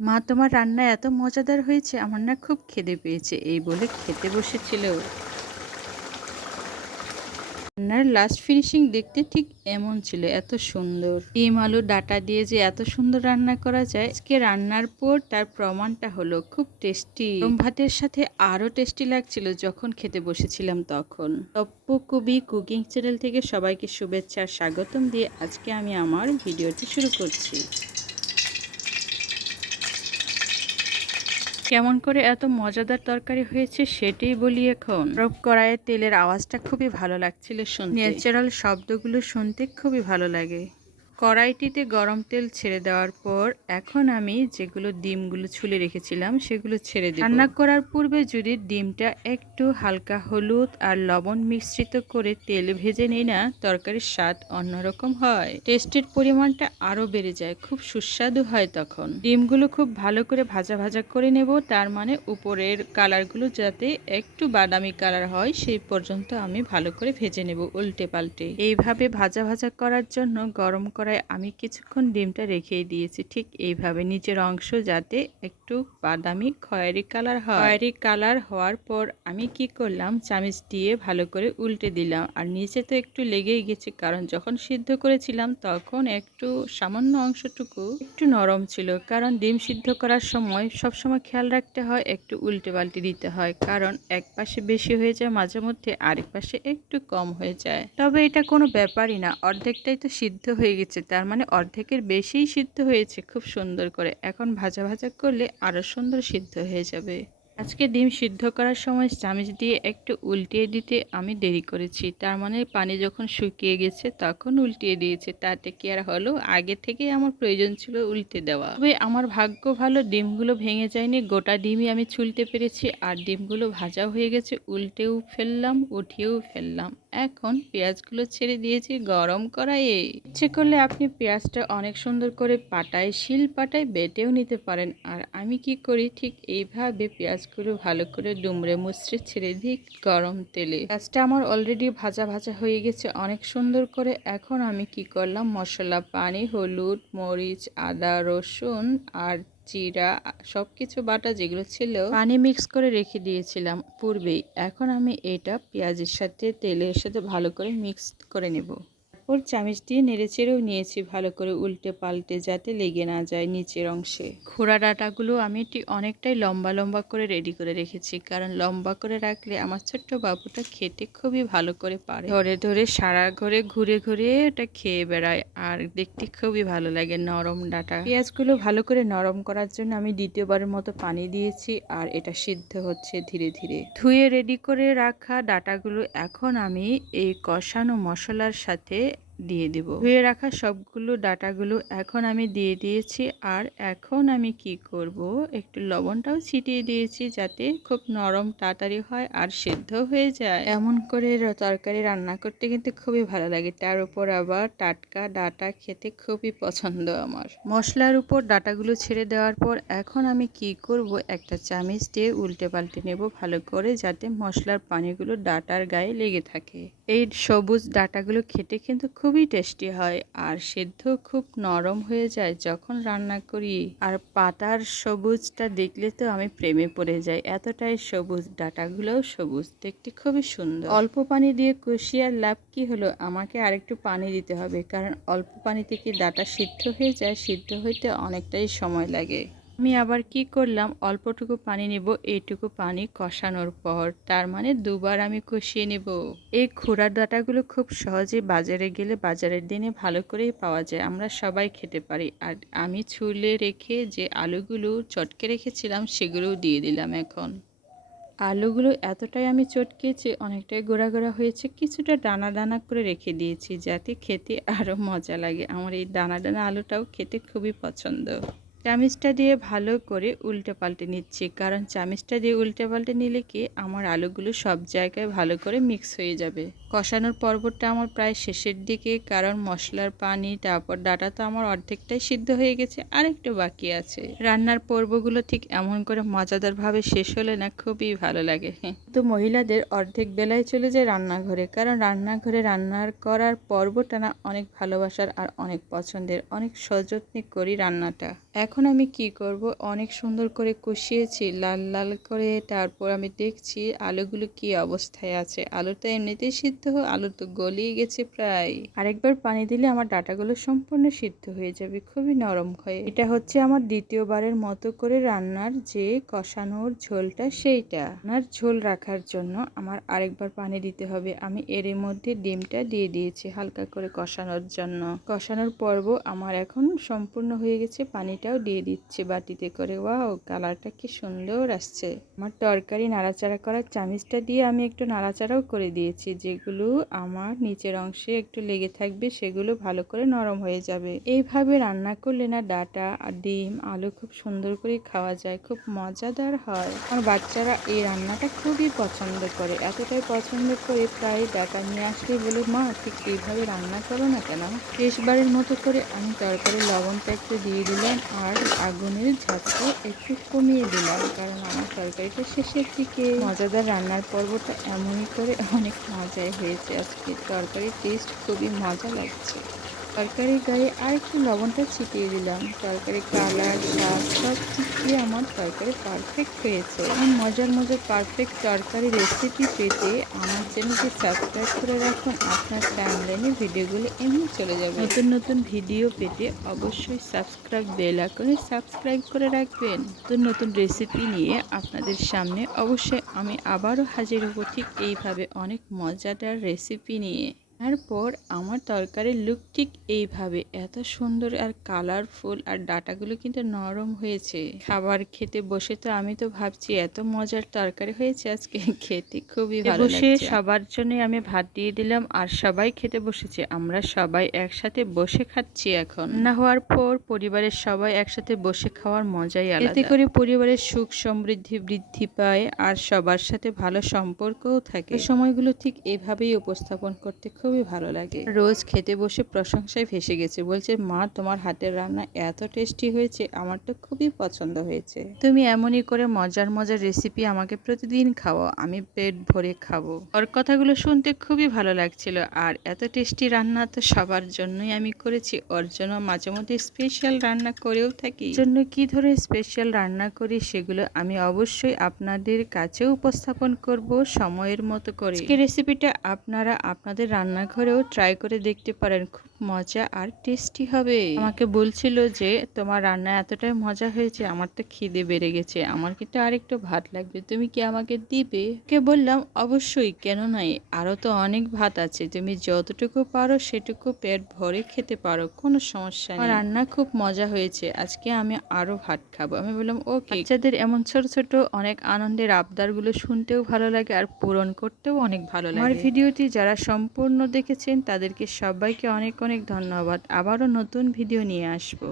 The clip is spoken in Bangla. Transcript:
মা, তোমার রান্না এত মজাদার হয়েছে, আমার না খুব খিদে পেয়েছে, এই বলে খেতে বসেছিল। রান্নার লাস্ট ফিনিশিং দেখতে ঠিক এমন ছিল, এত সুন্দর। ডিম আলু ডাটা দিয়ে যে এত সুন্দর রান্না করা যায়, আজকে রান্নার পর তার প্রমাণটা হলো। খুব টেস্টি, গরম ভাতের সাথে আরো টেস্টি লাগছিল যখন খেতে বসেছিলাম তখন। তপ্পু কুবি কুকিং চ্যানেল থেকে সবাইকে শুভেচ্ছা আর স্বাগতম দিয়ে আজকে আমি আমার ভিডিওটি শুরু করছি। কেমন করে এত মজাদার তরকারি হয়েছে সেটাই বলি এখন। গরম কড়াইয়ে তেলের আওয়াজটা খুবই ভালো লাগছিল শুনতে, ন্যাচারাল শব্দগুলো শুনতে খুবই ভালো লাগে। কড়াইটিতে গরম তেল ছেড়ে দেওয়ার পর এখন আমি যেগুলো ডিমগুলো ছুলে রেখেছিলাম সেগুলো ছেড়ে দেব। রান্না করার পূর্বে যদি ডিমটা একটু হালকা হলুদ আর লবণ মিশ্রিত করে তেল ভেজে নিই না, তরকারির স্বাদ অন্যরকম হয়, টেস্টের পরিমাণটা আরো বেড়ে যায়, খুব সুস্বাদু হয় তখন। ডিমগুলো খুব ভালো করে ভাজা ভাজা করে নেব, তার মানে উপরের কালারগুলো যাতে একটু বাদামি কালার হয় সেই পর্যন্ত আমি ভালো করে ভেজে নেব উল্টে পাল্টে। এইভাবে ভাজা ভাজা করার জন্য গরম কড়াই আমি কিছুক্ষণ ডিমটা রেখেই দিয়েছি, ঠিক এইভাবে নিচের অংশ যাতে একটু বাদামি খয়েরি কালার হয়। খয়েরি কালার হওয়ার পর আমি কি করলাম, চামচ দিয়ে ভালো করে উল্টে দিলাম। আর নিচে তো একটু লেগেই গেছে, কারণ যখন সিদ্ধ করেছিলাম তখন একটু সামান্য অংশটুকু একটু নরম ছিল। কারণ ডিম সিদ্ধ করার সময় সবসময় খেয়াল রাখতে হয় একটু উল্টে পাল্টে দিতে হয়, কারণ এক পাশে বেশি হয়ে যায় মাঝে মধ্যে, আরেক পাশে একটু কম হয়ে যায়। তবে এটা কোনো ব্যাপারই না, অর্ধেকটাই তো সিদ্ধ হয়ে গেছে, তার মানে অর্ধেকের বেশিই সিদ্ধ হয়েছে খুব সুন্দর করে। এখন ভাজা ভাজা করলে আরো সুন্দর সিদ্ধ হয়ে যাবে। আজকে ডিম সিদ্ধ করার সময় চামচ দিয়ে একটু উল্টিয়ে দিতে আমি দেরি করেছি, তার মানে পানি যখন শুকিয়ে গেছে তখন উল্টিয়ে দিয়েছে, তাতে কি আর হলো, আগে থেকেই আমার প্রয়োজন ছিল উল্টে দেওয়া। তবে আমার ভাগ্য ভালো, ডিমগুলো ভেঙে যায়নি, গোটা ডিমই আমি ছুলতে পেরেছি। আর ডিমগুলো ভাজা হয়ে গেছে, উল্টেও ফেললাম উঠিয়েও ফেললাম। এখন পেঁয়াজগুলো ছেড়ে দিয়েছি গরম কড়াইয়ে। ইচ্ছে করলে আপনি পেঁয়াজটা অনেক সুন্দর করে পাটায় শিল পাটায় বেটেও নিতে পারেন। আর আমি কি করি, ঠিক এইভাবে পেঁয়াজগুলো ভালো করে দুমড়ে মুচড়ে ছেড়ে দিই গরম তেলে। পেঁয়াজটা আমার অলরেডি ভাজা ভাজা হয়ে গেছে অনেক সুন্দর করে। এখন আমি কি করলাম, মশলা, পানি, হলুদ, মরিচ, আদা, রসুন আর জিরা সবকিছু বাটা যেগুলো ছিল পানি মিক্স করে রেখে দিয়েছিলাম পূর্বেই। এখন আমি এটা পেঁয়াজের সাথে তেলের সাথে ভালো করে মিক্স করে নেব। ওর চামচ দিয়ে নেড়েচেড়েও নিয়েছি ভালো করে উল্টে পাল্টে, যাতে লেগে না যায় নিচের অংশে। খোড়া ডাঁটাগুলো আমি অনেকটাই লম্বা লম্বা করে রেডি করে রেখেছি, কারণ লম্বা করে রাখলে আমার ছোট্ট বাবুটা খেতে খুবই ভালো করে পারে, ধরে ধরে সারা ঘরে ঘুরে ঘুরে ওটা খেয়ে বেড়ায়, আর দেখতে খুবই ভালো লাগে নরম ডাঁটা। পেঁয়াজগুলো ভালো করে নরম করার জন্য আমি দ্বিতীয়বারের মতো পানি দিয়েছি, আর এটা সিদ্ধ হচ্ছে ধীরে ধীরে। ধুয়ে রেডি করে রাখা ডাঁটাগুলো এখন আমি এই কষানো মশলার সাথে দিয়ে দেব। ধুয়ে রাখা সবগুলো ডাঁটাগুলো এখন আমি দিয়ে দিয়েছি। আর এখন আমি কি করব, একটু লবণটাও ছিটিয়ে দিয়েছি যাতে খুব নরম তাড়াতাড়ি হয় আর সিদ্ধ হয়ে যায়। এমন করে তরকারি রান্না করতে কিন্তু খুবই ভালো লাগে, তার উপর আবার টাটকা ডাঁটা খেতে খুবই পছন্দ আমার। মশলার উপর ডাঁটাগুলো ছেড়ে দেওয়ার পর এখন আমি কি করব, একটা চামচ দিয়ে উল্টে পাল্টে নেব ভালো করে, যাতে মশলার পানিগুলো ডাঁটার গায়ে লেগে থাকে। এই সবুজ ডাঁটাগুলো খেতে কিন্তু খুবই টেস্টি হয়, আর সেদ্ধ খুব নরম হয়ে যায় যখন রান্না করি। আর পাতার সবুজটা দেখলে তো আমি প্রেমে পড়ে যাই, এতটাই সবুজ, ডাঁটাগুলোও সবুজ, দেখতে খুবই সুন্দর। অল্প পানি দিয়ে কষিয়ে আর লাভ কি হলো, আমাকে আরেকটু পানি দিতে হবে, কারণ অল্প পানিতে কি ডাঁটা সিদ্ধ হয়ে যায়, সিদ্ধ হইতে অনেকটাই সময় লাগে। আমি আবার কি করলাম, অল্পটুকু পানি নেব, এইটুকু পানি কষানোর পর, তার মানে দুবার আমি কষিয়ে নেব। এই খোড়া ডাঁটাগুলো খুব সহজে বাজারে গেলে বাজারের দিনে ভালো করেই পাওয়া যায়, আমরা সবাই খেতে পারি। আর আমি ছুলে রেখে যে আলুগুলো চটকে রেখেছিলাম সেগুলোও দিয়ে দিলাম। এখন আলুগুলো এতটাই আমি চটকেছি, অনেকটাই গোড়া গোড়া হয়েছে, কিছুটা দানা দানা করে রেখে দিয়েছি যাতে খেতে আরও মজা লাগে। আমার এই দানা দানা আলুটাও খেতে খুবই পছন্দ। চামচটা দিয়ে ভালো করে উল্টে পাল্টে নিচ্ছি, কারণ চামচটা দিয়ে উল্টে পাল্টে নিলে কি আমার আলুগুলো সব জায়গায় ভালো করে মিক্স হয়ে যাবে। কষানোর পর্বটা আমার প্রায় শেষের দিকে, কারণ মশলার পানি তারপর ডাটা তো আমার অর্ধেকটাই সিদ্ধ হয়ে গেছে, আর একটু বাকি আছে। রান্নার পর্বগুলো ঠিক এমন করে মজাদারভাবে শেষ হলে না খুবই ভালো লাগে। তো মহিলাদের অর্ধেক বেলায় চলে যায় রান্নাঘরে, কারণ রান্নাঘরে রান্নার করার পর্বটা না অনেক ভালোবাসার আর অনেক পছন্দের, অনেক সযত্নে করি রান্নাটা। এখন আমি কি করব, অনেক সুন্দর করে কষিয়েছি লাল লাল করে, তারপর আমি দেখছি আলুগুলো কি অবস্থায় আছে। আলুটা এমনিতেই সিদ্ধ, আলু তো গলিয়ে গেছে প্রায়, আরেকবার পানি দিলে আমার ডাটাগুলো সম্পূর্ণ সিদ্ধ হয়ে যাবে, খুবই নরম হয়ে। এটা হচ্ছে আমার দ্বিতীয়বারের মতো করে রান্নার যে কষানোর ঝোলটা, সেইটা রান্নার ঝোল রাখার জন্য আমার আরেকবার পানি দিতে হবে। আমি এর মধ্যে ডিমটা দিয়ে দিয়েছি হালকা করে কষানোর জন্য। কষানোর পর্ব আমার এখন সম্পূর্ণ হয়ে গেছে, পানিটাও দিয়ে দিচ্ছে বাটিতে করে। ওয়াও, কালারটা কি সুন্দর আসছে। আমার তরকারি নাড়াচাড়া করার চামিচটা দিয়ে আমি একটু নাড়াচাড়াও করে দিয়েছি, যেগুলো আমার নিচের অংশে একটু লেগে থাকবে সেগুলো ভালো করে নরম হয়ে যাবে। এইভাবে রান্না করলে না ডাটা আর ডিম আলু খুব সুন্দর করে খাওয়া যায়, খুব মজাদার হয়। আমার বাচ্চারা এই রান্নাটা খুবই পছন্দ করে, এতটাই পছন্দ করে প্রায় ডাটা নিয়ে আসলে বলে, মা ঠিক এইভাবে রান্না করো না কেন। শেষবারের মতো করে আমি তরকারির লবণটা একটু দিয়ে দিলাম আর আগুনের ঝাঁজটা একটু কমিয়ে দিলাম, কারণ আমার তরকারিটা শেষের দিকে। মজাদার রান্নার পর্বটা এমনই করে অনেক মজাই হয়েছে আজকে। তরকারির টেস্ট খুবই মজা লাগছে। তরকারির গায়ে আর একটু লবণটা ছিটিয়ে দিলাম। তরকারি কালার স্বাদ সব দিক দিয়ে আমার তরকারি পারফেক্ট হয়েছে। আমার মজার মজার পারফেক্ট তরকারি রেসিপি পেতে আমার চ্যানেলটি সাবস্ক্রাইব করে রাখুন। আপনার টাইমলাইনে ভিডিওগুলো এমনি চলে যাবে। নতুন নতুন ভিডিও পেতে অবশ্যই সাবস্ক্রাইব বেল আইকনে সাবস্ক্রাইব করে রাখবেন। নতুন নতুন রেসিপি নিয়ে আপনাদের সামনে অবশ্যই আমি আবারও হাজির হব, ঠিক এইভাবে অনেক মজাদার রেসিপি নিয়ে। তারপর আমার তরকারির লুক ঠিক এইভাবে এত সুন্দর আর কালারফুল, আর ডাটাগুলো কিন্তু নরম হয়েছে। খাবার খেতে বসে তো আমি তো ভাবছি এত মজার তরকারি হয়েছে আজকে, খেতে খুবই ভালো লাগছে। সবার জন্য আমি ভাত দিয়ে দিলাম আর সবাই খেতে বসেছে। আমরা সবাই একসাথে বসে খাচ্ছি এখন। না হওয়ার পর পরিবারের সবাই একসাথে বসে খাওয়ার মজাই আলাদা। এতে করে পরিবারের সুখ সমৃদ্ধি বৃদ্ধি পায় আর সবার সাথে ভালো সম্পর্কও থাকে। সময়গুলো ঠিক এভাবেই উপস্থাপন করতে খুবই ভালো লাগে। রোজ খেতে বসে প্রশংসায় ভেসে গেছে, বলছে মা তোমার হাতের রান্না এত টেস্টি হয়েছে, আমার তো খুবই পছন্দ হয়েছে। তুমি এমনই করে মজার মজার রেসিপি আমাকে প্রতিদিন খাওয়াও, আমি পেট ভরে খাবো। ওর কথাগুলো শুনতে খুবই ভালো লাগছিল। আর এত টেস্টি রান্না তো সবার জন্যই আমি করেছি, ওর জন্য মাঝে মধ্যে স্পেশাল রান্না করেও থাকি। জন্য কি ধরে স্পেশাল রান্না করি সেগুলো আমি অবশ্যই আপনাদের কাছেও উপস্থাপন করব সময়ের মতো করে। আজকের রেসিপিটা আপনারা আপনাদের রান্নাঘরেও ট্রাই করে দেখতে পারেন, খুব মজা আর টেস্টি হবে। আমাকে বলছিল যে তোমার রান্না এতটাই মজা হয়েছে, আমার তো খিদে বেড়ে গেছে, আমার কিন্তু আরেকটু ভাত লাগবে, তুমি কি আমাকে দিবে? কে বললাম অবশ্যই, কেন নয়, আরো তো অনেক ভাত আছে, তুমি যতটুকু পারো সেটুকু পেট ভরে খেতে পারো, কোনো সমস্যা নেই। রান্না খুব মজা হয়েছে, আজকে আমি আরো ভাত খাবো। আমি বললাম ওকে। বাচ্চাদের এমন ছোট ছোট অনেক আনন্দের আবদারগুলো শুনতেও ভালো লাগে আর পূরণ করতেও অনেক ভালো লাগে। আমার ভিডিওটি যারা সম্পূর্ণ দেখেছেন তাদেরকে সবাইকে অনেক অনেক ধন্যবাদ। আবারও নতুন ভিডিও নিয়ে আসবো।